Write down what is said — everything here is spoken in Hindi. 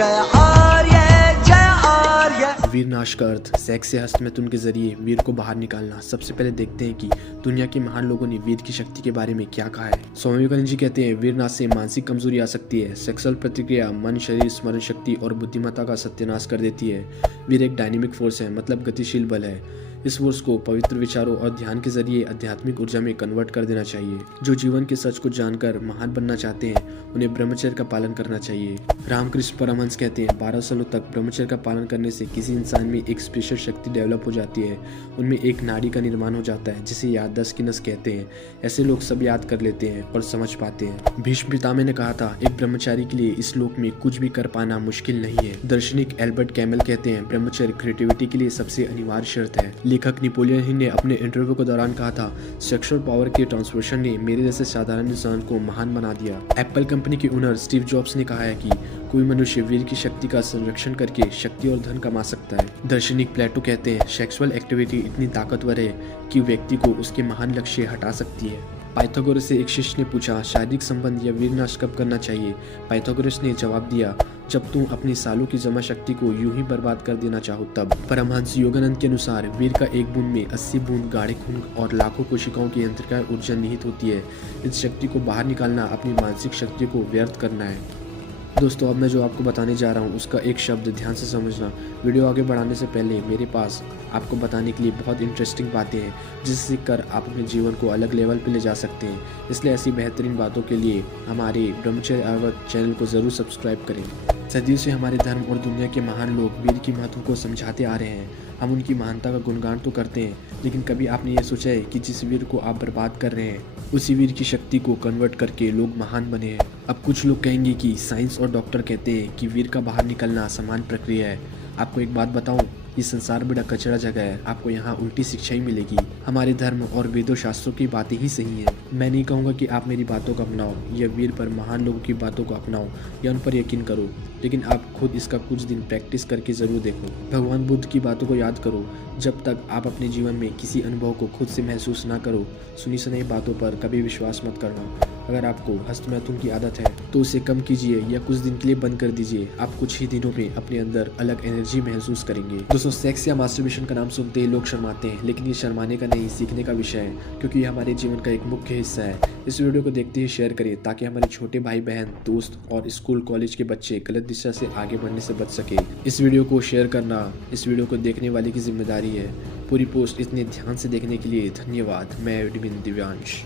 जय आर्य जय आर्य। वीर नाश का अर्थ सेक्स से हस्तमैथुन के जरिए वीर को बाहर निकालना। सबसे पहले देखते हैं कि दुनिया के महान लोगों ने वीर की शक्ति के बारे में क्या कहा है। स्वामी विवेकानंद जी कहते हैं, वीर नाश से मानसिक कमजोरी आ सकती है। सेक्सुअल प्रतिक्रिया मन, शरीर, स्मरण शक्ति और बुद्धिमत्ता का सत्यानाश कर देती है। वीर एक डायनेमिक फोर्स है, मतलब गतिशील बल है। इस फोर्स को पवित्र विचारों और ध्यान के जरिए आध्यात्मिक ऊर्जा में कन्वर्ट कर देना चाहिए। जो जीवन के सच को जानकर महान बनना चाहते हैं उन्हें ब्रह्मचर्य का पालन करना चाहिए। रामकृष्ण परमहंस कहते हैं, 12 सालों तक ब्रह्मचर्य का पालन करने से किसी इंसान में एक स्पेशल शक्ति डेवलप हो जाती है। उनमें एक नाड़ी का निर्माण हो जाता है जिसे याददाश्त की नस कहते हैं। ऐसे लोग सब याद कर लेते हैं और समझ पाते हैं। भीष्म पितामह ने कहा था, एक ब्रह्मचारी के लिए इस लोक में कुछ भी कर पाना मुश्किल नहीं है। दार्शनिक एल्बर्ट कैमल कहते हैं, ब्रह्मचर्य क्रिएटिविटी के लिए सबसे अनिवार्य शर्त है। लेखक नेपोलियन हिल ने अपने इंटरव्यू के दौरान कहा था, सेक्सुअल पावर के ट्रांसफर्शन ने मेरे जैसे साधारण इंसान को महान बना दिया। एप्पल कंपनी के ओनर स्टीव जॉब्स ने कहा है कि कोई मनुष्य वीर की शक्ति का संरक्षण करके शक्ति और धन कमा सकता है। दार्शनिक प्लेटो कहते हैं, सेक्सुअल एक्टिविटी इतनी ताकतवर है कि व्यक्ति को उसके महान लक्ष्य हटा सकती है। पाइथागोरस से एक शिष्य ने पूछा, शारीरिक संबंध या वीर नाश कब करना चाहिए। पाइथागोरस ने जवाब दिया, जब तुम अपनी सालों की जमा शक्ति को यूं ही बर्बाद कर देना चाहो तब। परमहंस योगानंद के अनुसार वीर का एक बूंद में 80 बूंद गाढ़े खून और लाखों कोशिकाओं की यंत्रिका ऊर्जा निहित होती है। इस शक्ति को बाहर निकालना अपनी मानसिक शक्ति को व्यर्थ करना है। दोस्तों, अब मैं जो आपको बताने जा रहा हूँ उसका एक शब्द ध्यान से समझना। वीडियो आगे बढ़ाने से पहले मेरे पास आपको बताने के लिए बहुत इंटरेस्टिंग बातें हैं जिससे सीखकर आप अपने जीवन को अलग लेवल पे ले जा सकते हैं। इसलिए ऐसी बेहतरीन बातों के लिए हमारे ब्रह्मचर्य आर्वत चैनल को ज़रूर सब्सक्राइब करें। सदियों से हमारे धर्म और दुनिया के महान लोग वीर की महत्व को समझाते आ रहे हैं। हम उनकी महानता का गुणगान तो करते हैं, लेकिन कभी आपने ये सोचा है कि जिस वीर को आप बर्बाद कर रहे हैं उसी वीर की शक्ति को कन्वर्ट करके लोग महान बने हैं। अब कुछ लोग कहेंगे कि साइंस और डॉक्टर कहते हैं कि वीर का बाहर निकलना समान प्रक्रिया है। आपको एक बात बताऊं, ये संसार बड़ा कचरा जगह है। आपको यहाँ उल्टी शिक्षा ही मिलेगी। हमारे धर्म और वेदों शास्त्रों की बातें ही सही हैं। मैं नहीं कहूँगा कि आप मेरी बातों को अपनाओ या वीर पर महान लोगों की बातों को अपनाओ या उन पर यकीन करो, लेकिन आप खुद इसका कुछ दिन प्रैक्टिस करके ज़रूर देखो। भगवान बुद्ध की बातों को याद करो। जब तक आप अपने जीवन में किसी अनुभव को खुद से महसूस ना करो, सुनी सुनाई बातों पर कभी विश्वास मत करना। अगर आपको हस्तमैथुन की आदत है तो उसे कम कीजिए या कुछ दिन के लिए बंद कर दीजिए। आप कुछ ही दिनों में अपने अंदर अलग एनर्जी महसूस करेंगे। दोस्तों, सेक्स या मास्टरबेशन का नाम सुनते ही लोग शर्माते हैं, लेकिन ये शर्माने का नहीं, सीखने का विषय है, क्योंकि ये हमारे जीवन का एक मुख्य हिस्सा है। इस वीडियो को देखते ही शेयर करें ताकि हमारे छोटे भाई बहन, दोस्त और स्कूल कॉलेज के बच्चे गलत दिशा से आगे बढ़ने से बच सके। इस वीडियो को शेयर करना इस वीडियो को देखने वाले की जिम्मेदारी है। पूरी पोस्ट इतने ध्यान से देखने के लिए धन्यवाद। मैं एडमिन दिव्यांश।